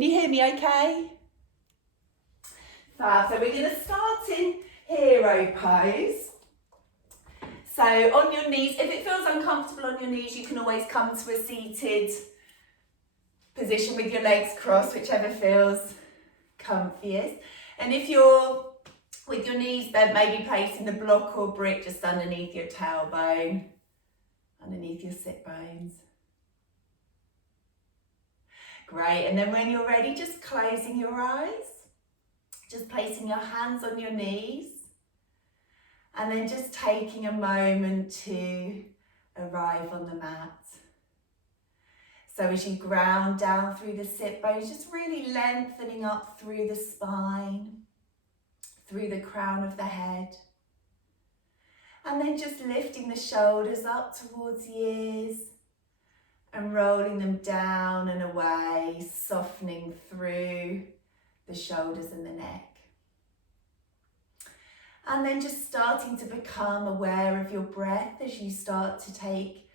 Can you hear me okay? Fab. So we're going to start in hero pose. So on your knees, if it feels uncomfortable on your knees, you can always come to a seated position with your legs crossed, whichever feels comfiest. And if you're with your knees bent, maybe placing the block or brick just underneath your tailbone, underneath your sit bones. Great, and then when you're ready, just closing your eyes, just placing your hands on your knees, and then just taking a moment to arrive on the mat. So as you ground down through the sit bones, just really lengthening up through the spine, through the crown of the head. And then just lifting the shoulders up towards the ears and rolling them down and away, softening through the shoulders and the neck. And then just starting to become aware of your breath as you start to take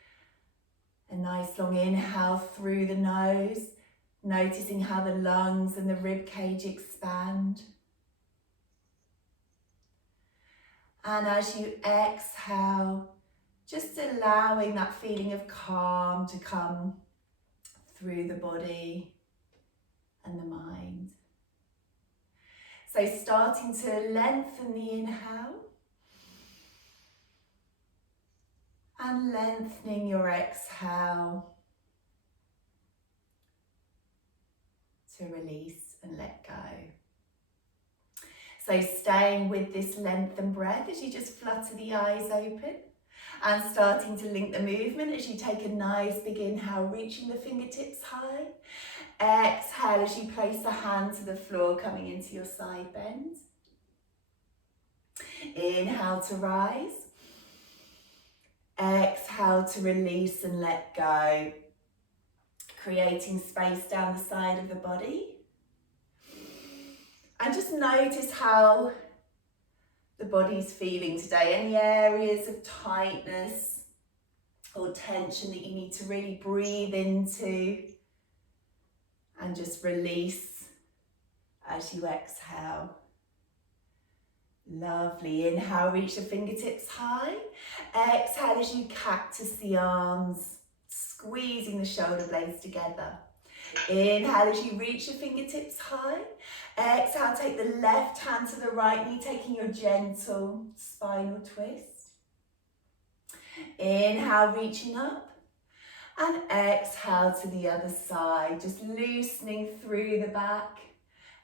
a nice long inhale through the nose, noticing how the lungs and the rib cage expand. And as you exhale, just allowing that feeling of calm to come through the body and the mind. So starting to lengthen the inhale and lengthening your exhale to release and let go. So staying with this lengthened breath as you just flutter the eyes open and starting to link the movement as you take a nice big inhale, reaching the fingertips high. Exhale as you place the hand to the floor, coming into your side bend. Inhale to rise. Exhale to release and let go, creating space down the side of the body. And just notice how the body's feeling today. Any areas of tightness or tension that you need to really breathe into and just release as you exhale. Lovely. Inhale, reach the fingertips high. Exhale as you cactus the arms, squeezing the shoulder blades together. Inhale as you reach your fingertips high. Exhale, take the left hand to the right knee, taking your gentle spinal twist. Inhale, reaching up. And exhale to the other side, just loosening through the back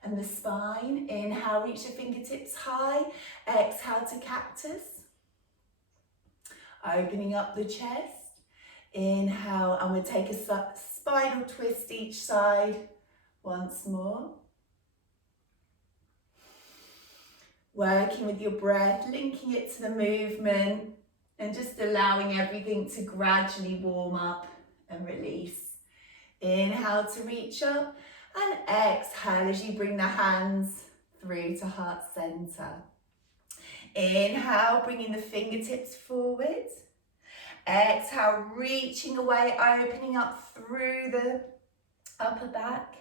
and the spine. Inhale, reach your fingertips high. Exhale to cactus. Opening up the chest. Inhale, and we'll take a spinal twist each side once more. Working with your breath, linking it to the movement, and just allowing everything to gradually warm up and release. Inhale to reach up, and exhale as you bring the hands through to heart center. Inhale, bringing the fingertips forward. Exhale, reaching away, opening up through the upper back.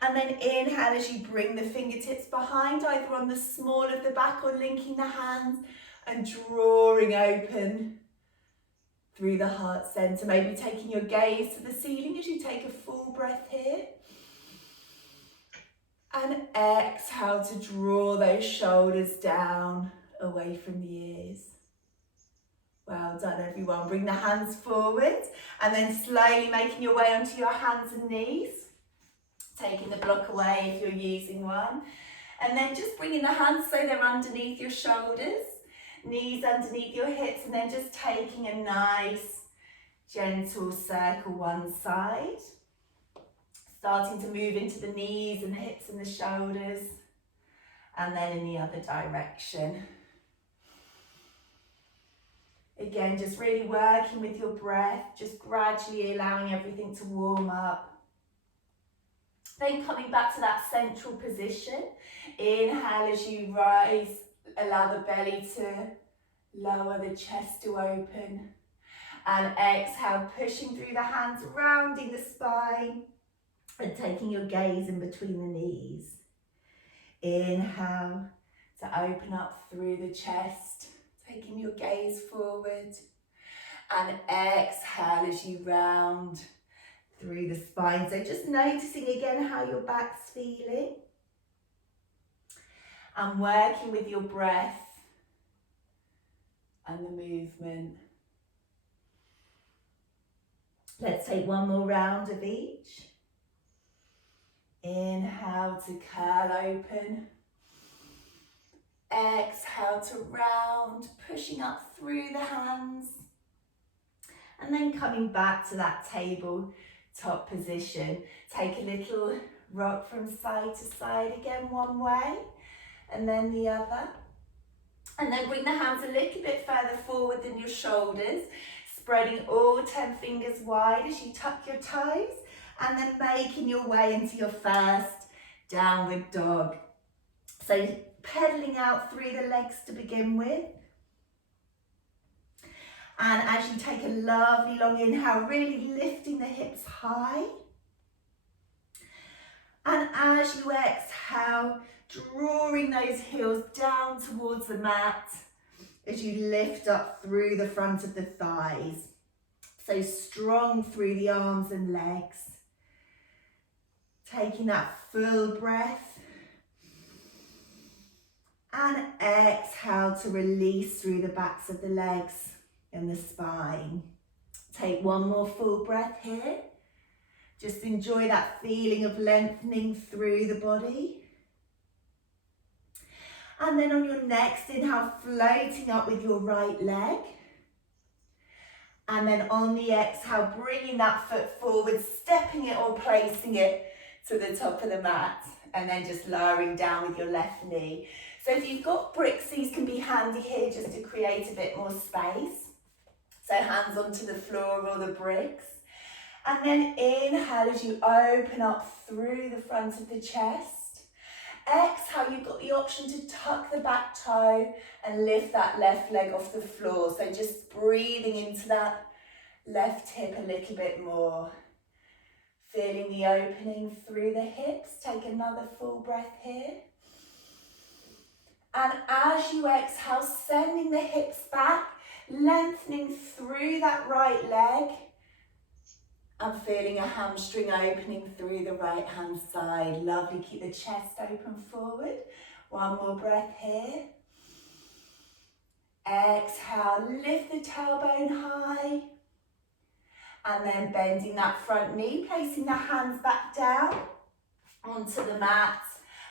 And then inhale as you bring the fingertips behind, either on the small of the back or linking the hands and drawing open through the heart center. Maybe taking your gaze to the ceiling as you take a full breath here. And exhale to draw those shoulders down away from the ears. Well done, everyone. Bring the hands forward and then slowly making your way onto your hands and knees. Taking the block away if you're using one. And then just bringing the hands so they're underneath your shoulders. Knees underneath your hips, and then just taking a nice gentle circle one side. Starting to move into the knees and hips and the shoulders. And then in the other direction. Again, just really working with your breath, just gradually allowing everything to warm up. Then coming back to that central position. Inhale as you rise, allow the belly to lower, the chest to open. And exhale, pushing through the hands, rounding the spine. And taking your gaze in between the knees. Inhale to open up through the chest, taking your gaze forward. And exhale as you round through the spine. So just noticing again how your back's feeling. And working with your breath and the movement. Let's take one more round of each. Inhale to curl open. Exhale to round, pushing up through the hands. And then coming back to that tabletop position. Take a little rock from side to side again, one way and then the other. And then bring the hands a little bit further forward than your shoulders, spreading all 10 fingers wide as you tuck your toes, and then making your way into your first downward dog. So pedaling out through the legs to begin with. And as you take a lovely long inhale, really lifting the hips high. And as you exhale, drawing those heels down towards the mat as you lift up through the front of the thighs. So strong through the arms and legs. Taking that full breath. And exhale to release through the backs of the legs and the spine. Take one more full breath here. Just enjoy that feeling of lengthening through the body. And then on your next inhale, floating up with your right leg. And then on the exhale, bringing that foot forward, stepping it or placing it to the top of the mat. And then just lowering down with your left knee. So if you've got bricks, these can be handy here just to create a bit more space. So hands onto the floor or the bricks. And then inhale as you open up through the front of the chest. Exhale, you've got the option to tuck the back toe and lift that left leg off the floor. So just breathing into that left hip a little bit more. Feeling the opening through the hips. Take another full breath here. And as you exhale, sending the hips back, lengthening through that right leg. And feeling a hamstring opening through the right hand side. Lovely, keep the chest open forward. One more breath here. Exhale, lift the tailbone high. And then bending that front knee, placing the hands back down onto the mat.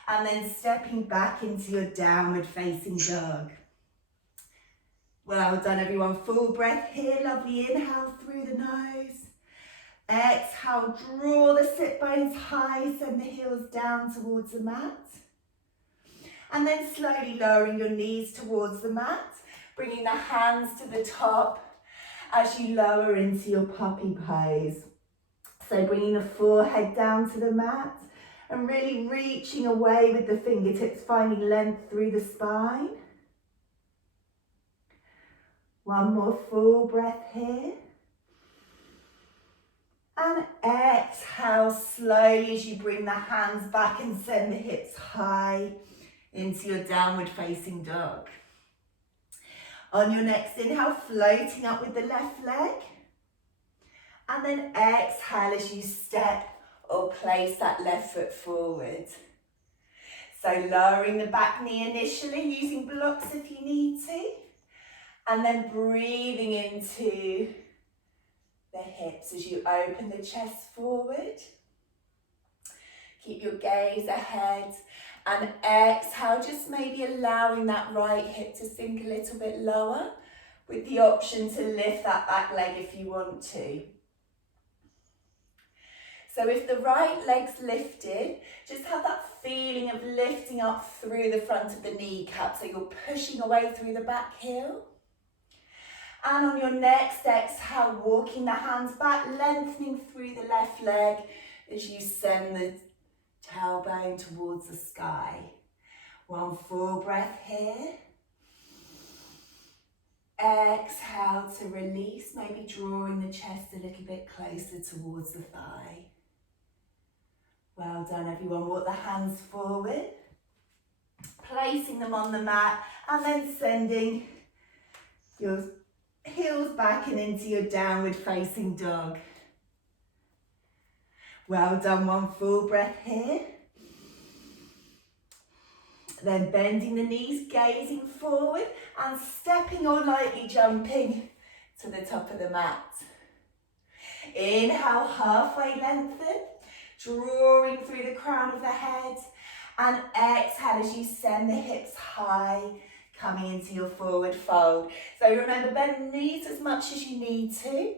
And then stepping back into your downward facing dog. Well done everyone, full breath here. Lovely, inhale through the nose. Exhale, draw the sit bones high, send the heels down towards the mat. And then slowly lowering your knees towards the mat, bringing the hands to the top as you lower into your puppy pose. So bringing the forehead down to the mat and really reaching away with the fingertips, finding length through the spine. One more full breath here. And exhale slowly as you bring the hands back and send the hips high into your downward facing dog. On your next inhale, floating up with the left leg. And then exhale as you step or place that left foot forward. So lowering the back knee initially, using blocks if you need to. And then breathing into the hips as you open the chest forward. Keep your gaze ahead and exhale, just maybe allowing that right hip to sink a little bit lower with the option to lift that back leg if you want to. So if the right leg's lifted, just have that feeling of lifting up through the front of the kneecap, so you're pushing away through the back heel. And on your next exhale, walking the hands back, lengthening through the left leg as you send the tailbone towards the sky. One full breath here. Exhale to release, maybe drawing the chest a little bit closer towards the thigh. Well done, everyone. Walk the hands forward, placing them on the mat, and then sending your heels back and into your downward facing dog. Well done, one full breath here. Then bending the knees, gazing forward and stepping or lightly jumping to the top of the mat. Inhale, halfway lengthen, drawing through the crown of the head, and exhale as you send the hips high, coming into your forward fold. So remember, bend the knees as much as you need to,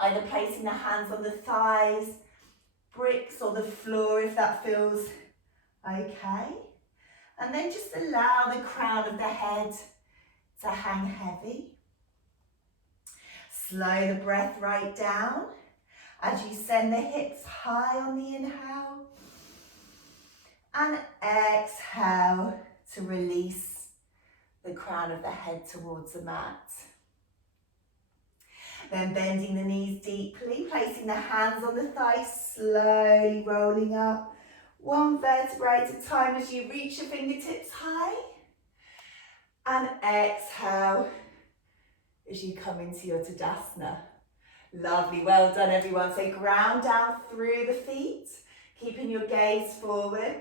either placing the hands on the thighs, bricks or the floor if that feels okay. And then just allow the crown of the head to hang heavy. Slow the breath right down as you send the hips high on the inhale. And exhale to release the crown of the head towards the mat. Then bending the knees deeply, placing the hands on the thighs, slowly rolling up. One vertebrae at a time as you reach your fingertips high. And exhale as you come into your Tadasana. Lovely, well done everyone. So ground down through the feet, keeping your gaze forward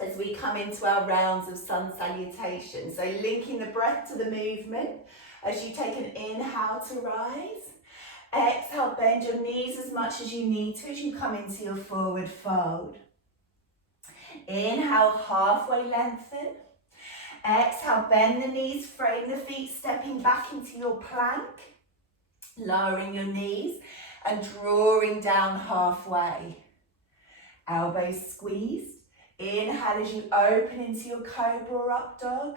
as we come into our rounds of sun salutation. So linking the breath to the movement as you take an inhale to rise. Exhale, bend your knees as much as you need to as you come into your forward fold. Inhale, halfway lengthen. Exhale, bend the knees, frame the feet, stepping back into your plank. Lowering your knees and drawing down halfway. Elbows squeezed. Inhale as you open into your cobra or up dog.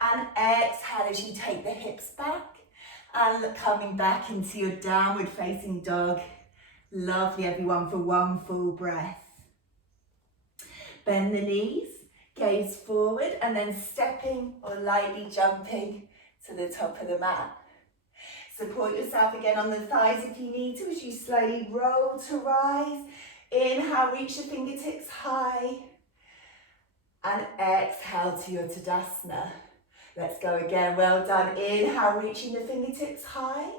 And exhale as you take the hips back and coming back into your downward facing dog. Lovely everyone, for one full breath. Bend the knees, gaze forward and then stepping or lightly jumping to the top of the mat. Support yourself again on the thighs if you need to as you slowly roll to rise. Inhale, reach your fingertips high. And exhale to your Tadasana. Let's go again, well done. Inhale, reaching the fingertips high.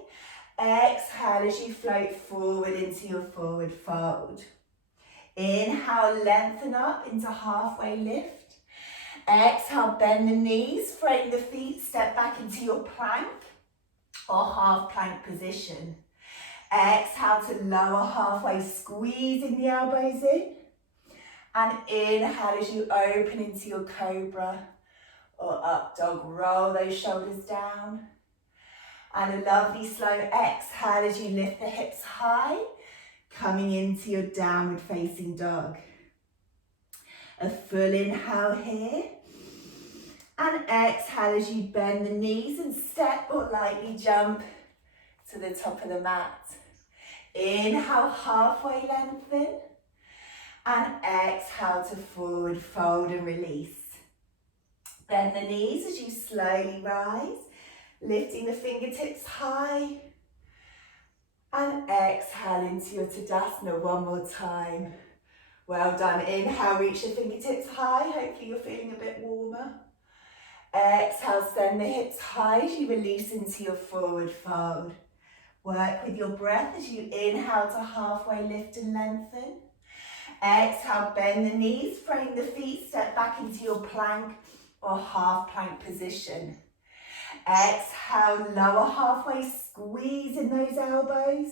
Exhale as you float forward into your forward fold. Inhale, lengthen up into halfway lift. Exhale, bend the knees, frame the feet, step back into your plank or half plank position. Exhale to lower halfway, squeezing the elbows in. And inhale as you open into your cobra or up dog, roll those shoulders down. And a lovely slow exhale as you lift the hips high, coming into your downward facing dog. A full inhale here. And exhale as you bend the knees and step or lightly jump to the top of the mat. Inhale, halfway lengthen. And exhale to forward fold and release. Bend the knees as you slowly rise, lifting the fingertips high. And exhale into your Tadasana one more time. Well done. Inhale, reach your fingertips high. Hopefully you're feeling a bit warmer. Exhale, send the hips high as you release into your forward fold. Work with your breath as you inhale to halfway lift and lengthen. Exhale, bend the knees, frame the feet, step back into your plank or half plank position. Exhale, lower halfway, squeeze in those elbows.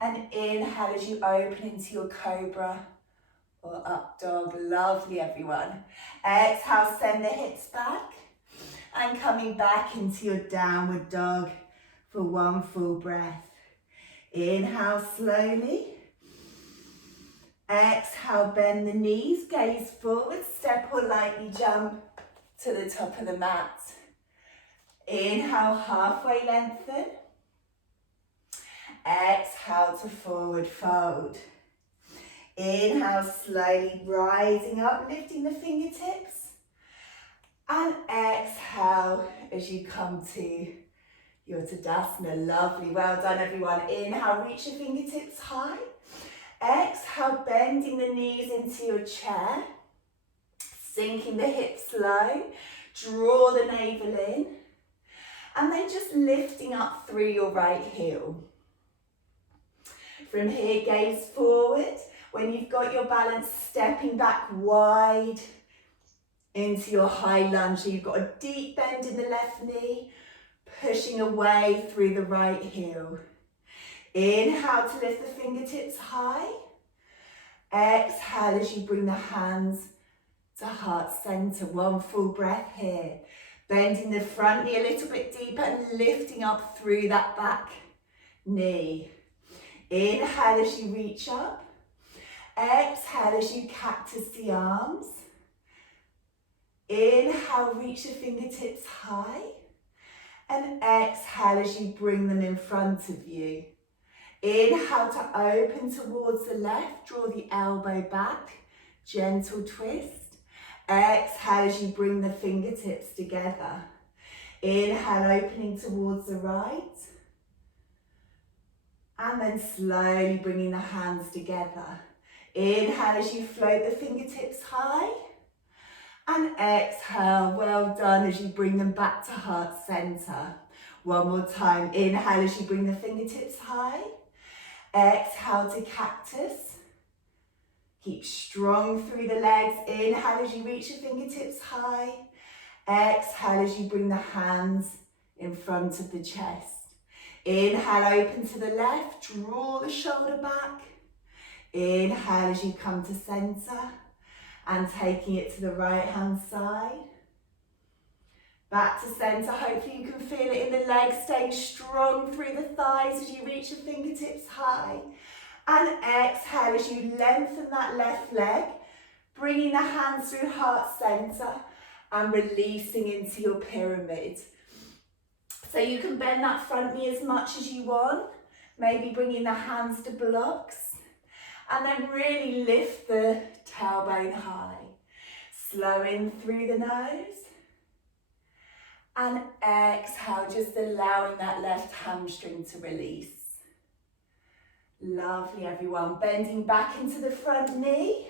And inhale as you open into your cobra or up dog. Lovely everyone. Exhale, send the hips back and coming back into your downward dog for one full breath. Inhale slowly. Exhale, bend the knees, gaze forward, step or lightly jump to the top of the mat. Inhale, halfway lengthen. Exhale to forward fold. Inhale, slowly rising up, lifting the fingertips. And exhale as you come to your Tadasana. Lovely, well done everyone. Inhale, reach your fingertips high. Exhale, bending the knees into your chair, sinking the hips low, draw the navel in, and then just lifting up through your right heel. From here, gaze forward. When you've got your balance, stepping back wide into your high lunge. So you've got a deep bend in the left knee, pushing away through the right heel. Inhale to lift the fingertips high. Exhale as you bring the hands to heart center. One full breath here. Bending the front knee a little bit deeper and lifting up through that back knee. Inhale as you reach up. Exhale as you cactus the arms. Inhale, reach the fingertips high. And exhale as you bring them in front of you. Inhale to open towards the left, draw the elbow back, gentle twist. Exhale as you bring the fingertips together. Inhale, opening towards the right. And then slowly bringing the hands together. Inhale as you float the fingertips high. And exhale, well done, as you bring them back to heart center. One more time. Inhale as you bring the fingertips high. Exhale to cactus. Keep strong through the legs. Inhale as you reach your fingertips high. Exhale as you bring the hands in front of the chest. Inhale, open to the left. Draw the shoulder back. Inhale as you come to center. And taking it to the right hand side. Back to center. Hopefully you can feel it in the legs. Staying strong through the thighs as you reach your fingertips high. And exhale as you lengthen that left leg, bringing the hands through heart center and releasing into your pyramid. So you can bend that front knee as much as you want, maybe bringing the hands to blocks, and then really lift the tailbone high. Slow in through the nose, and exhale, just allowing that left hamstring to release. Lovely, everyone. Bending back into the front knee.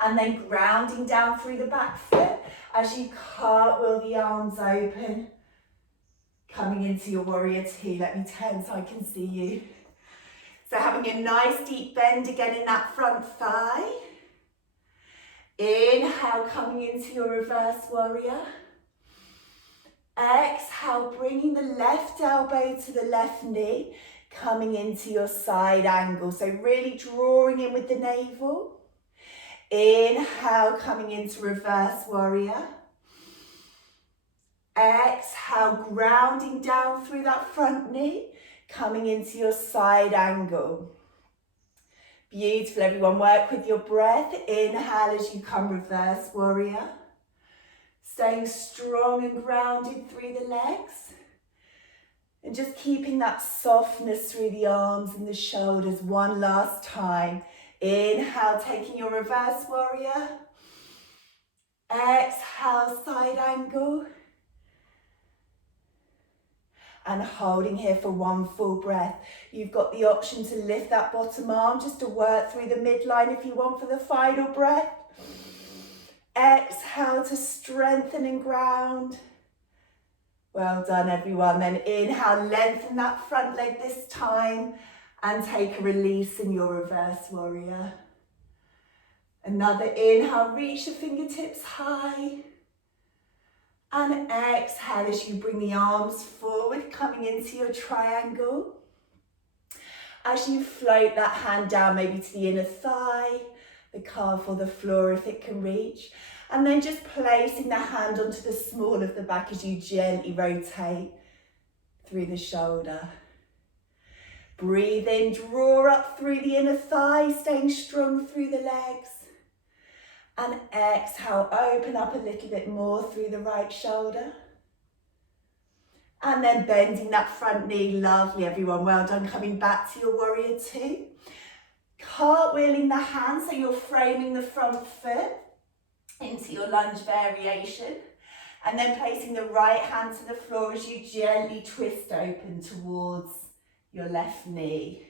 And then grounding down through the back foot as you cartwheel the arms open. Coming into your warrior two. Let me turn so I can see you. So having a nice deep bend again in that front thigh. Inhale, coming into your reverse warrior. Exhale, bringing the left elbow to the left knee. Coming into your side angle. So really drawing in with the navel. Inhale, coming into reverse warrior. Exhale, grounding down through that front knee. Coming into your side angle. Beautiful, everyone. Work with your breath. Inhale as you come reverse warrior. Staying strong and grounded through the legs. And just keeping that softness through the arms and the shoulders one last time. Inhale, taking your reverse warrior. Exhale, side angle. And holding here for one full breath. You've got the option to lift that bottom arm just to work through the midline if you want for the final breath. Exhale to strengthen and ground. Well done, everyone. Then inhale, lengthen that front leg this time and take a release in your reverse warrior. Another inhale, reach your fingertips high. And exhale as you bring the arms forward, coming into your triangle. As you float that hand down, maybe to the inner thigh, the calf or the floor if it can reach. And then just placing the hand onto the small of the back as you gently rotate through the shoulder. Breathe in, draw up through the inner thigh, staying strong through the legs. And exhale, open up a little bit more through the right shoulder. And then bending that front knee, lovely, everyone. Well done, coming back to your warrior two. Cartwheeling the hands, so you're framing the front foot into your lunge variation, and then placing the right hand to the floor as you gently twist open towards your left knee.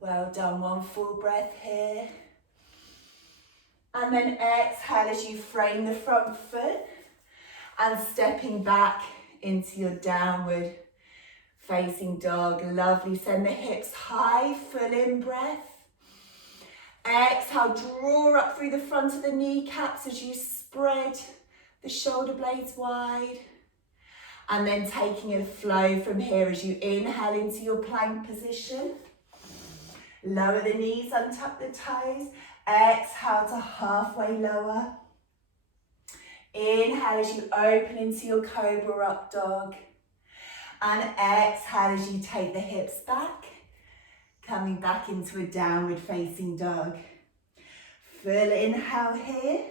Well done, one full breath here. And then exhale as you frame the front foot and stepping back into your downward facing dog. Lovely, send the hips high, full in breath. Exhale, draw up through the front of the kneecaps as you spread the shoulder blades wide. And then taking a flow from here as you inhale into your plank position. Lower the knees, untuck the toes. Exhale to halfway lower. Inhale as you open into your cobra up dog. And exhale as you take the hips back. Coming back into a downward facing dog. Full inhale here.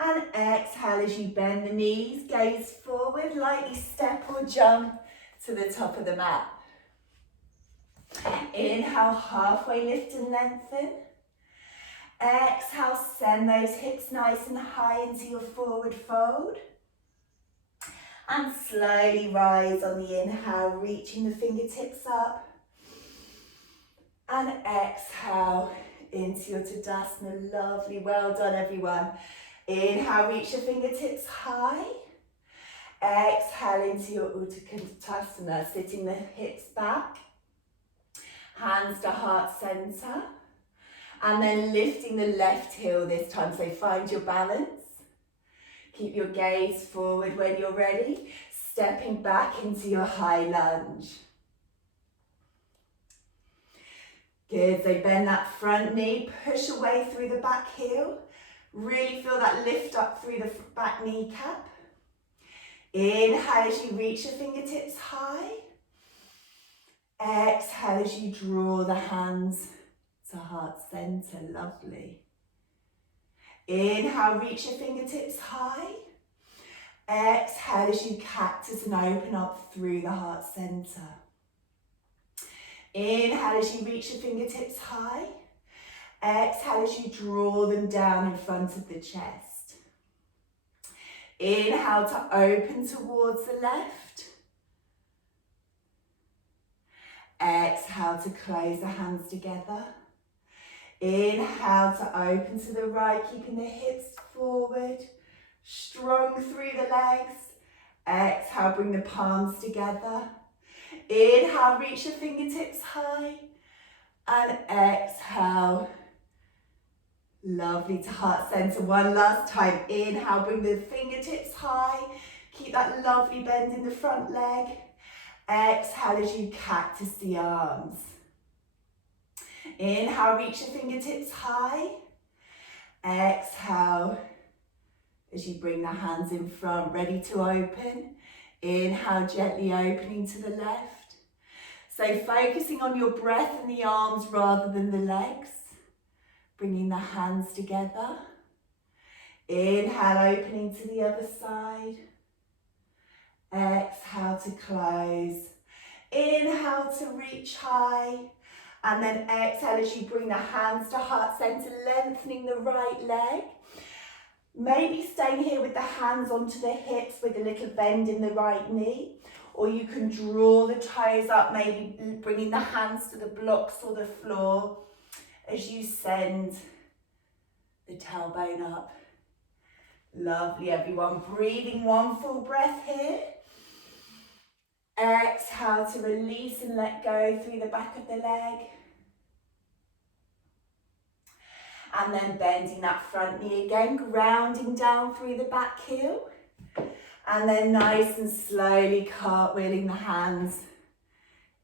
And exhale as you bend the knees, gaze forward, lightly step or jump to the top of the mat. Inhale, halfway lift and lengthen. Exhale, send those hips nice and high into your forward fold. And slowly rise on the inhale, reaching the fingertips up. And exhale into your Tadasana. Lovely, well done everyone. Inhale, reach your fingertips high. Exhale into your Uttanasana, sitting the hips back. Hands to heart center. And then lifting the left heel this time, so find your balance. Keep your gaze forward when you're ready. Stepping back into your high lunge. Good, so bend that front knee, push away through the back heel. Really feel that lift up through the back kneecap. Inhale as you reach your fingertips high. Exhale as you draw the hands to heart center. Lovely. Inhale, reach your fingertips high. Exhale as you cactus and open up through the heart center. Inhale as you reach your fingertips high. Exhale as you draw them down in front of the chest. Inhale to open towards the left. Exhale to close the hands together. Inhale to open to the right, keeping the hips forward, strong through the legs. Exhale, bring the palms together. Inhale, reach your fingertips high. And exhale. Lovely to heart center. One last time. Inhale, bring the fingertips high. Keep that lovely bend in the front leg. Exhale as you cactus the arms. Inhale, reach your fingertips high. Exhale as you bring the hands in front, ready to open. Inhale, gently opening to the left. So focusing on your breath and the arms rather than the legs. Bringing the hands together. Inhale, opening to the other side. Exhale to close. Inhale to reach high. And then exhale as you bring the hands to heart center, lengthening the right leg. Maybe staying here with the hands onto the hips with a little bend in the right knee. Or you can draw the toes up, maybe bringing the hands to the blocks or the floor as you send the tailbone up. Lovely, everyone. Breathing one full breath here. Exhale to release and let go through the back of the leg. And then bending that front knee again, grounding down through the back heel. And then nice and slowly cartwheeling the hands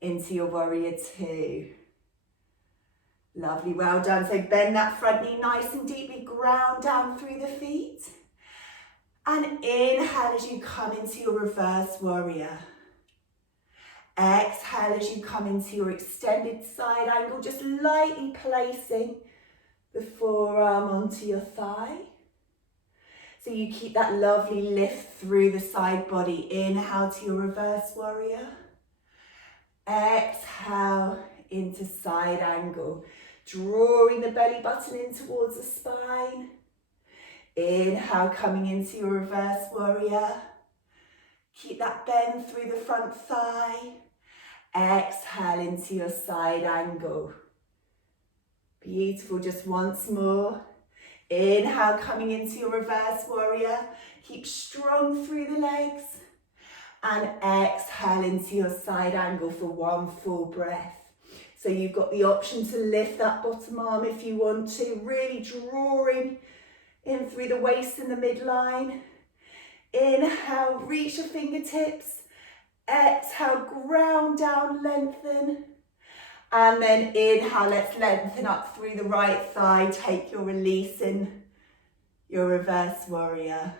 into your warrior two. Lovely, well done. So bend that front knee nice and deeply, ground down through the feet. And inhale as you come into your reverse warrior. Exhale as you come into your extended side angle, just lightly placing the forearm onto your thigh. So you keep that lovely lift through the side body. Inhale to your reverse warrior. Exhale into side angle. Drawing the belly button in towards the spine. Inhale, coming into your reverse warrior. Keep that bend through the front thigh. Exhale into your side angle. Beautiful, just once more. Inhale, coming into your reverse warrior. Keep strong through the legs. And exhale into your side angle for one full breath. So you've got the option to lift that bottom arm if you want to, really drawing in through the waist and the midline. Inhale, reach your fingertips. Exhale, ground down, lengthen. And then inhale, let's lengthen up through the right thigh. Take your release in your reverse warrior.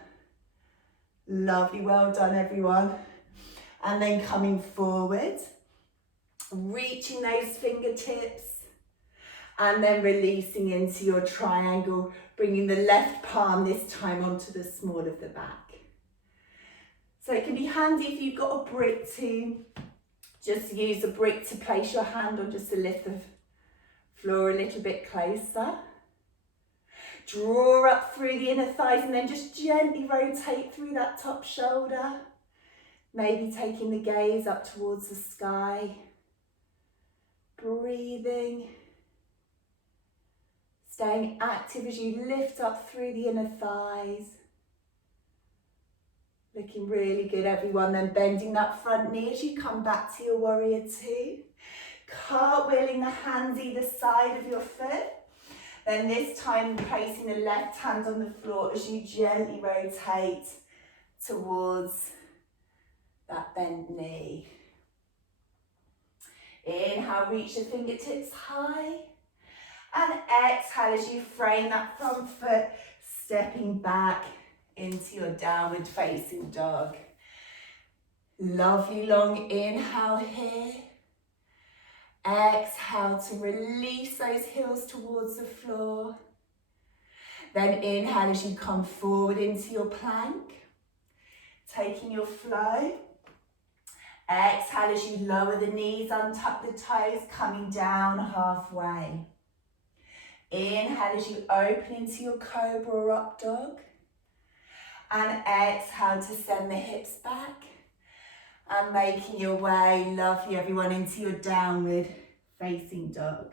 Lovely, well done everyone. And then coming forward, reaching those fingertips. And then releasing into your triangle, bringing the left palm this time onto the small of the back. So it can be handy if you've got a brick to just use a brick to place your hand on, just to lift the floor a little bit closer. Draw up through the inner thighs and then just gently rotate through that top shoulder. Maybe taking the gaze up towards the sky. Breathing. Staying active as you lift up through the inner thighs. Looking really good everyone. Then bending that front knee as you come back to your warrior two. Cartwheeling the hands either side of your foot. Then this time placing the left hand on the floor as you gently rotate towards that bent knee. Inhale, reach the fingertips high. And exhale as you frame that front foot, stepping back into your downward facing dog. Lovely long inhale here. Exhale to release those heels towards the floor. Then inhale as you come forward into your plank, taking your flow. Exhale as you lower the knees, untuck the toes, coming down halfway. Inhale as you open into your cobra or up dog. And exhale to send the hips back. And making your way, lovely everyone, into your downward facing dog.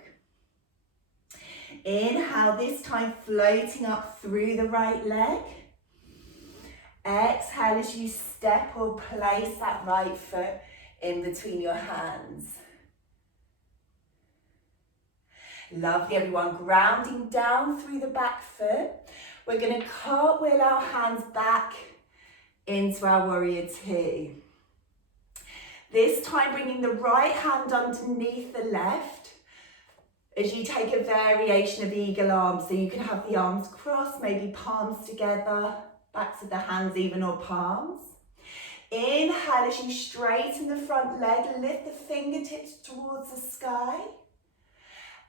Inhale, this time floating up through the right leg. Exhale as you step or place that right foot in between your hands. Lovely everyone, grounding down through the back foot. We're going to cartwheel our hands back into our warrior two. This time bringing the right hand underneath the left as you take a variation of eagle arms. So you can have the arms crossed, maybe palms together, backs of the hands even, or palms. Inhale as you straighten the front leg, lift the fingertips towards the sky.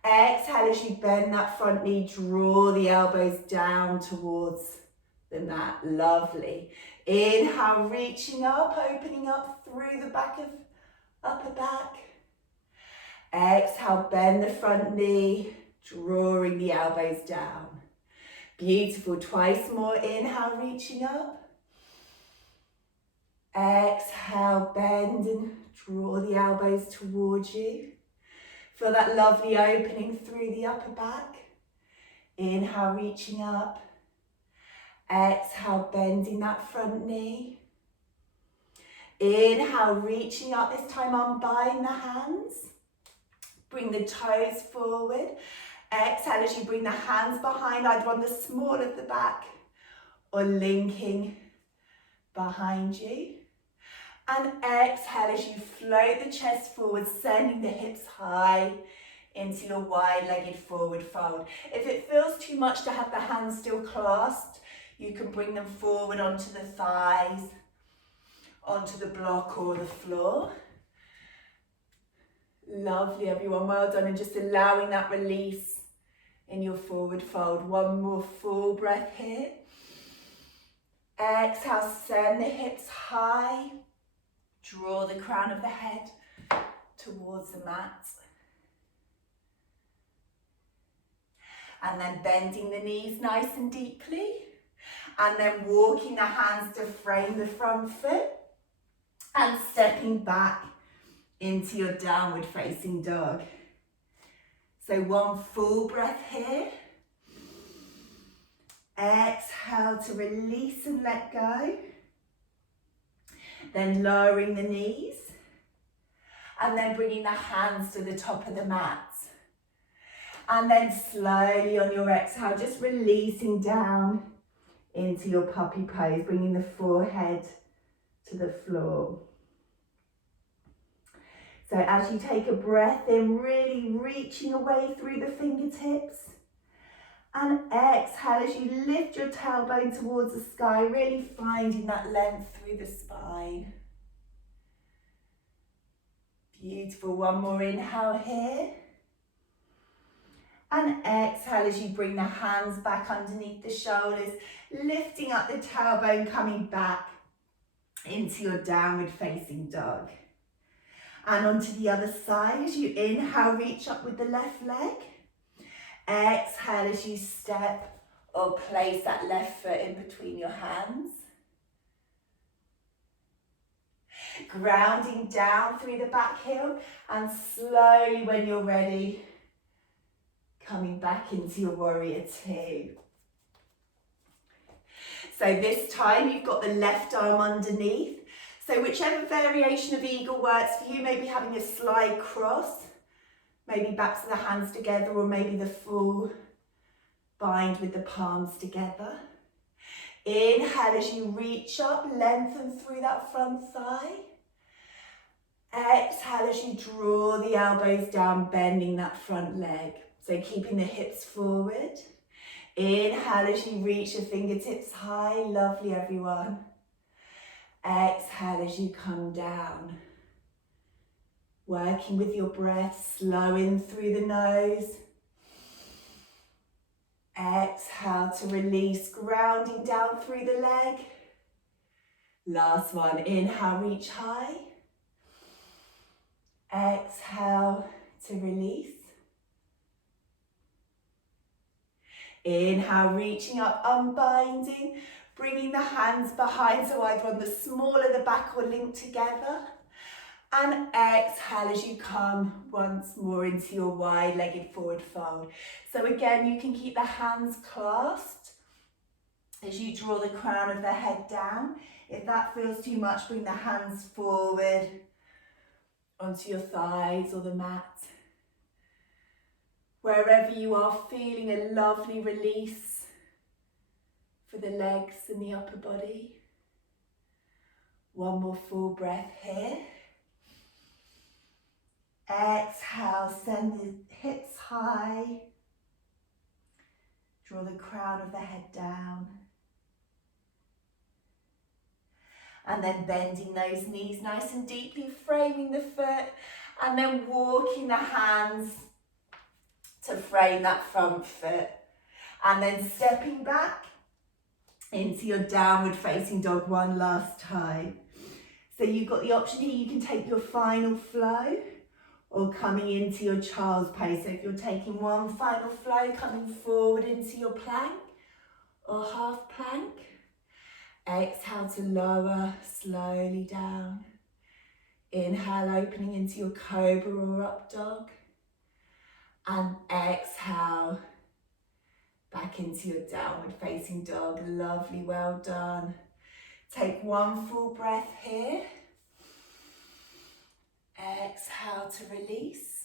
Exhale as you bend that front knee, draw the elbows down towards the mat. Lovely. Inhale, reaching up, opening up through the back of upper back. Exhale, bend the front knee, drawing the elbows down. Beautiful. Twice more. Inhale, reaching up. Exhale, bend and draw the elbows towards you. Feel that lovely opening through the upper back. Inhale, reaching up. Exhale, bending that front knee. Inhale, reaching up, this time unbind the hands. Bring the toes forward. Exhale as you bring the hands behind, either on the small of the back or linking behind you. And exhale as you float the chest forward, sending the hips high into your wide-legged forward fold. If it feels too much to have the hands still clasped, you can bring them forward onto the thighs, onto the block or the floor. Lovely everyone, well done. And just allowing that release in your forward fold. One more full breath here. Exhale, send the hips high. Draw the crown of the head towards the mat. And then bending the knees nice and deeply. And then walking the hands to frame the front foot. And stepping back into your downward facing dog. So one full breath here. Exhale to release and let go. Then lowering the knees. And then bringing the hands to the top of the mat. And then slowly on your exhale, just releasing down into your puppy pose, bringing the forehead to the floor. So as you take a breath in, really reaching away through the fingertips. And exhale as you lift your tailbone towards the sky, really finding that length through the spine. Beautiful, one more inhale here. And exhale as you bring the hands back underneath the shoulders, lifting up the tailbone, coming back into your downward facing dog. And onto the other side as you inhale, reach up with the left leg. Exhale as you step or place that left foot in between your hands. Grounding down through the back heel, and slowly when you're ready, coming back into your warrior two. So this time you've got the left arm underneath. So whichever variation of eagle works for you, maybe having a slide cross, maybe backs of the hands together, or maybe the full bind with the palms together. Inhale as you reach up, lengthen through that front thigh. Exhale as you draw the elbows down, bending that front leg. So keeping the hips forward. Inhale as you reach your fingertips high. Lovely, everyone. Exhale as you come down. Working with your breath, slowing through the nose. Exhale to release, grounding down through the leg. Last one, inhale, reach high. Exhale to release. Inhale, reaching up, unbinding, bringing the hands behind, so either on the small of the back or linked together. And exhale as you come once more into your wide-legged forward fold. So again, you can keep the hands clasped as you draw the crown of the head down. If that feels too much, bring the hands forward onto your thighs or the mat. Wherever you are, feeling a lovely release for the legs and the upper body. One more full breath here. Exhale, send the hips high. Draw the crown of the head down. And then bending those knees nice and deeply, framing the foot, and then walking the hands to frame that front foot. And then stepping back into your downward facing dog one last time. So you've got the option here, you can take your final flow or coming into your child's pose. So if you're taking one final flow, coming forward into your plank or half plank. Exhale to lower slowly down. Inhale, opening into your cobra or up dog. And exhale, back into your downward facing dog. Lovely, well done. Take one full breath here. Exhale to release.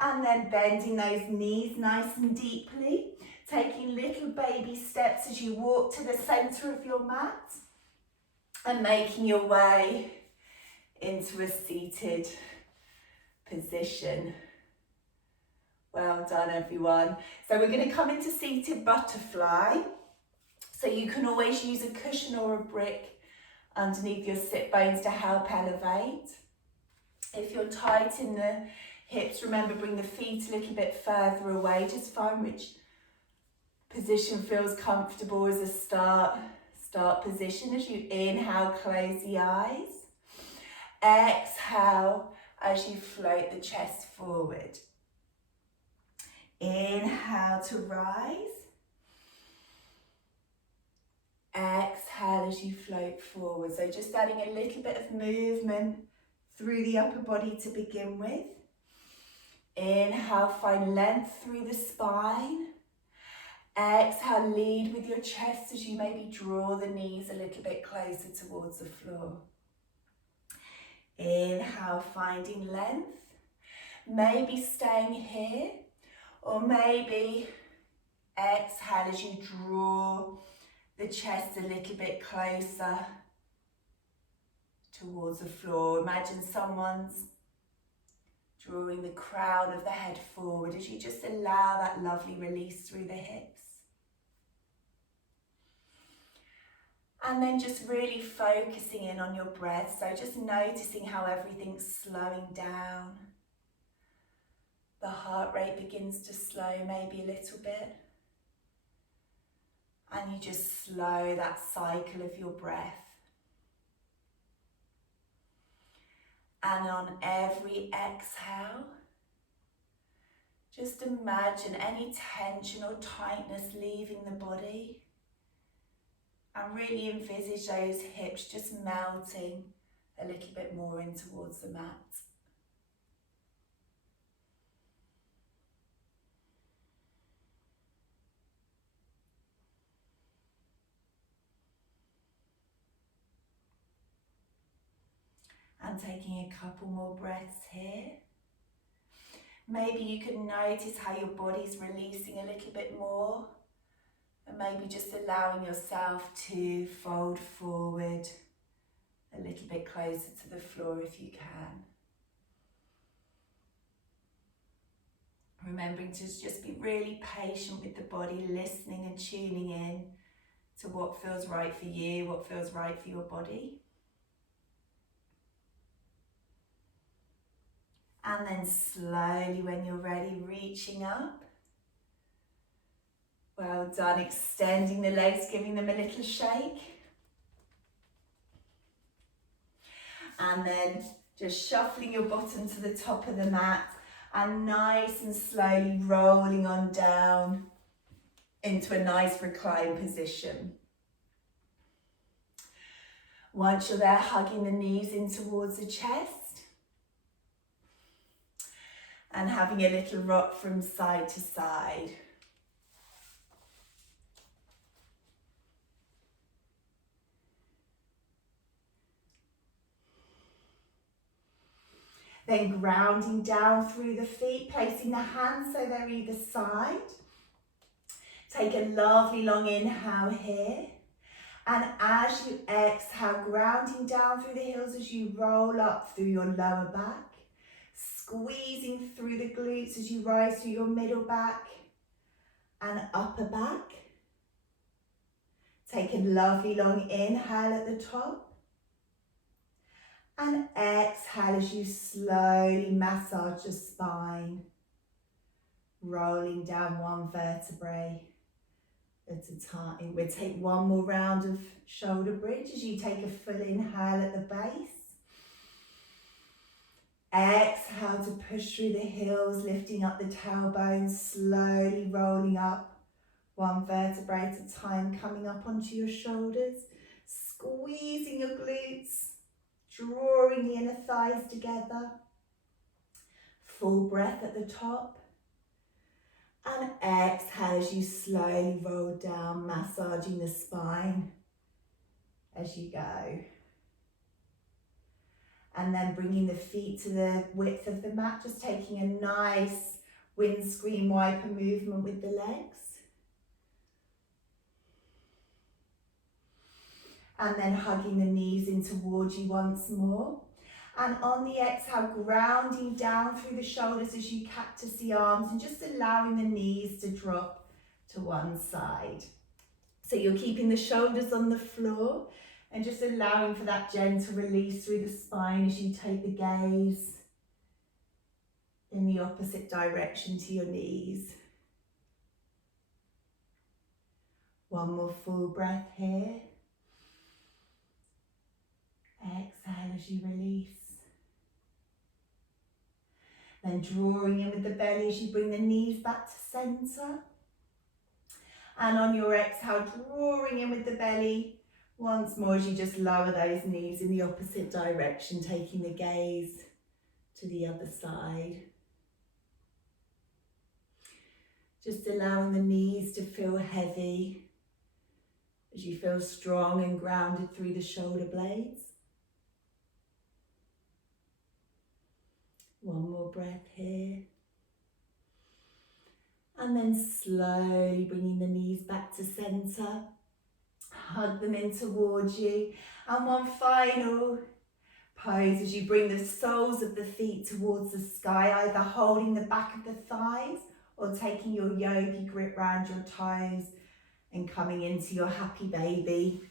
And then bending those knees nice and deeply. Taking little baby steps as you walk to the centre of your mat. And making your way into a seated position. Well done, everyone. So we're going to come into seated butterfly. So you can always use a cushion or a brick underneath your sit bones to help elevate. If you're tight in the hips, remember, bring the feet a little bit further away. Just find which position feels comfortable as a start position. As you inhale, close the eyes. Exhale as you float the chest forward. Inhale to rise. Exhale as you float forward. So just adding a little bit of movement through the upper body to begin with. Inhale, find length through the spine. Exhale, lead with your chest as you maybe draw the knees a little bit closer towards the floor. Inhale, finding length. Maybe staying here, or maybe exhale as you draw the chest a little bit closer towards the floor. Imagine someone's drawing the crown of the head forward as you just allow that lovely release through the hips. And then just really focusing in on your breath. So just noticing how everything's slowing down. The heart rate begins to slow maybe a little bit. And you just slow that cycle of your breath. And on every exhale, just imagine any tension or tightness leaving the body. And really envisage those hips just melting a little bit more in towards the mat. And taking a couple more breaths here. Maybe you can notice how your body's releasing a little bit more. And maybe just allowing yourself to fold forward a little bit closer to the floor if you can. Remembering to just be really patient with the body, listening and tuning in to what feels right for you, what feels right for your body. And then slowly, when you're ready, reaching up. Well done, extending the legs, giving them a little shake. And then just shuffling your bottom to the top of the mat and nice and slowly rolling on down into a nice recline position. Once you're there, hugging the knees in towards the chest. And having a little rock from side to side. Then grounding down through the feet, placing the hands so they're either side. Take a lovely long inhale here. And as you exhale, grounding down through the heels as you roll up through your lower back. Squeezing through the glutes as you rise through your middle back and upper back. Take a lovely long inhale at the top. And exhale as you slowly massage your spine, rolling down one vertebrae at a time. We'll take one more round of shoulder bridge as you take a full inhale at the base. Exhale to push through the heels, lifting up the tailbone, slowly rolling up one vertebrae at a time, coming up onto your shoulders, squeezing your glutes, drawing the inner thighs together. Full breath at the top. And exhale as you slowly roll down, massaging the spine as you go. And then bringing the feet to the width of the mat, just taking a nice windscreen wiper movement with the legs. And then hugging the knees in towards you once more. And on the exhale, grounding down through the shoulders as you cactus the arms and just allowing the knees to drop to one side. So you're keeping the shoulders on the floor and just allowing for that gentle release through the spine as you take the gaze in the opposite direction to your knees. One more full breath here. Exhale as you release. Then drawing in with the belly as you bring the knees back to centre. And on your exhale, drawing in with the belly, Once more, as you just lower those knees in the opposite direction, taking the gaze to the other side. Just allowing the knees to feel heavy as you feel strong and grounded through the shoulder blades. One more breath here. And then slowly bringing the knees back to centre. Hug them in towards you. And one final pose as you bring the soles of the feet towards the sky, either holding the back of the thighs or taking your yogi grip round your toes and coming into your happy baby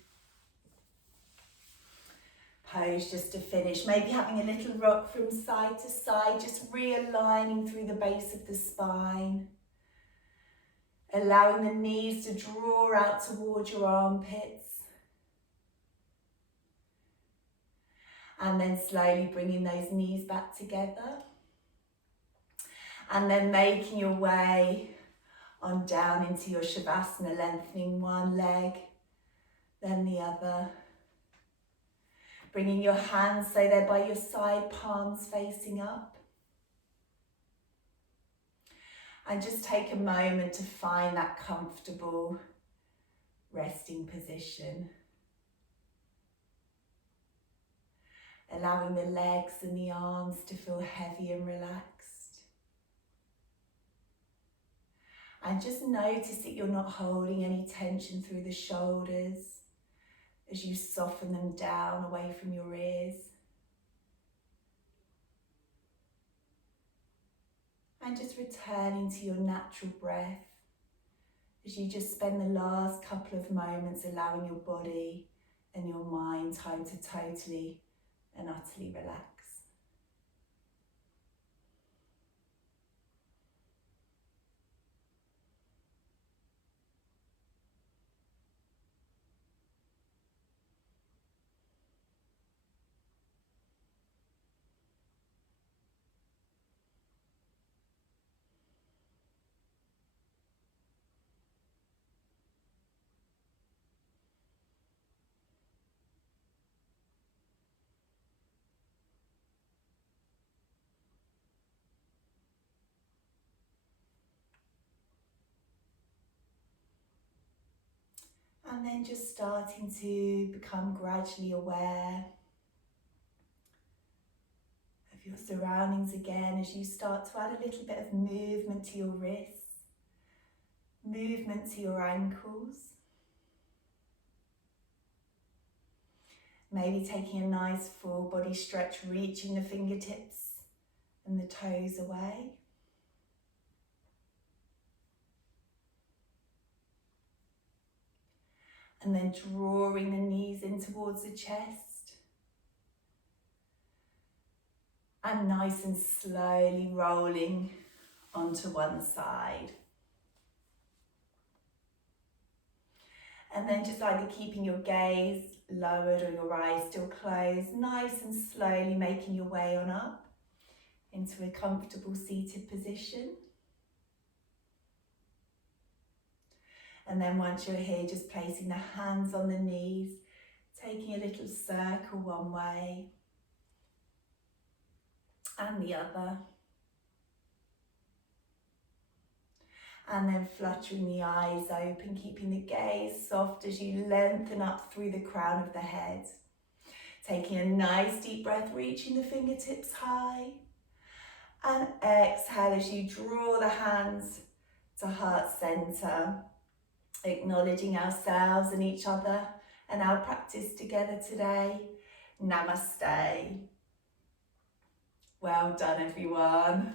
pose just to finish. Maybe having a little rock from side to side, just realigning through the base of the spine. Allowing the knees to draw out towards your armpits. And then slowly bringing those knees back together. And then making your way on down into your Shavasana, lengthening one leg, then the other. Bringing your hands so they're by your side, palms facing up. And just take a moment to find that comfortable resting position. Allowing the legs and the arms to feel heavy and relaxed. And just notice that you're not holding any tension through the shoulders as you soften them down away from your ears. And just returning to your natural breath as you just spend the last couple of moments allowing your body and your mind time to totally and utterly relax. And then just starting to become gradually aware of your surroundings again as you start to add a little bit of movement to your wrists, movement to your ankles. Maybe taking a nice full body stretch, reaching the fingertips and the toes away. And then drawing the knees in towards the chest. And nice and slowly rolling onto one side. And then just either keeping your gaze lowered or your eyes still closed, nice and slowly making your way on up into a comfortable seated position. And then once you're here, just placing the hands on the knees, taking a little circle one way and the other. And then fluttering the eyes open, keeping the gaze soft as you lengthen up through the crown of the head. Taking a nice deep breath, reaching the fingertips high. And exhale as you draw the hands to heart center. Acknowledging ourselves and each other and our practice together today. Namaste. Well done, everyone.